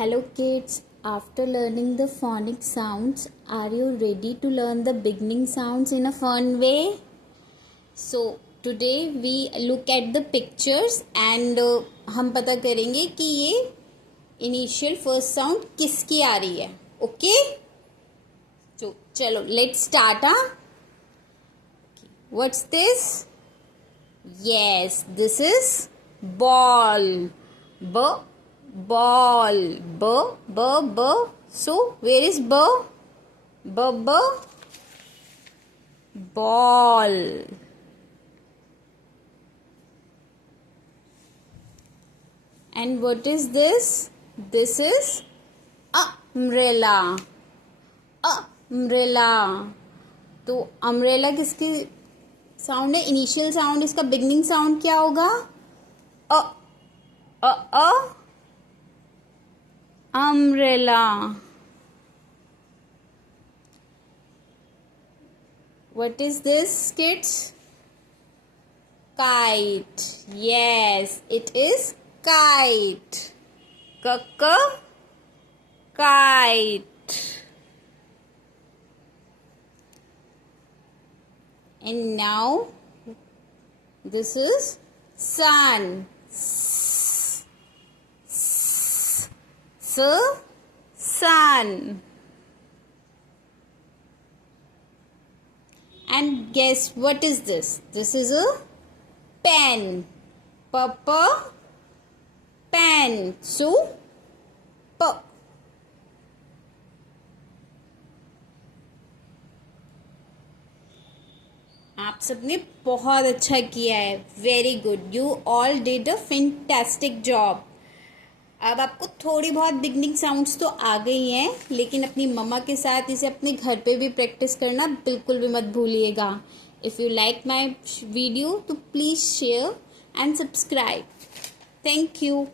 Hello kids, after learning the phonic sounds, are you ready to learn the beginning sounds in a fun way? So today we look at the pictures and हम पता करेंगे कि ये initial first sound किसकी आ रही है. Okay? So चलो let's start. What's this? Yes, this is ball. Ball. B. So where is B? B. Ball. And what is this? This is umbrella. Umbrella. तो umbrella किसकी साउंड है? Initial sound. इसका beginning sound क्या होगा? umbrella. What is this, kids? Kite. Yes, it is kite. Kite. And now this is sun. Sun. And guess what is this? This is a pen. Pen. So P. आप सबने बहुत अच्छा किया है. Very good. You all did a fantastic job. अब आपको थोड़ी बहुत बिगनिंग साउंड्स तो आ गई हैं, लेकिन अपनी मम्मा के साथ इसे अपने घर पे भी प्रैक्टिस करना बिल्कुल भी मत भूलिएगा. If you like my video तो please share and subscribe. Thank you.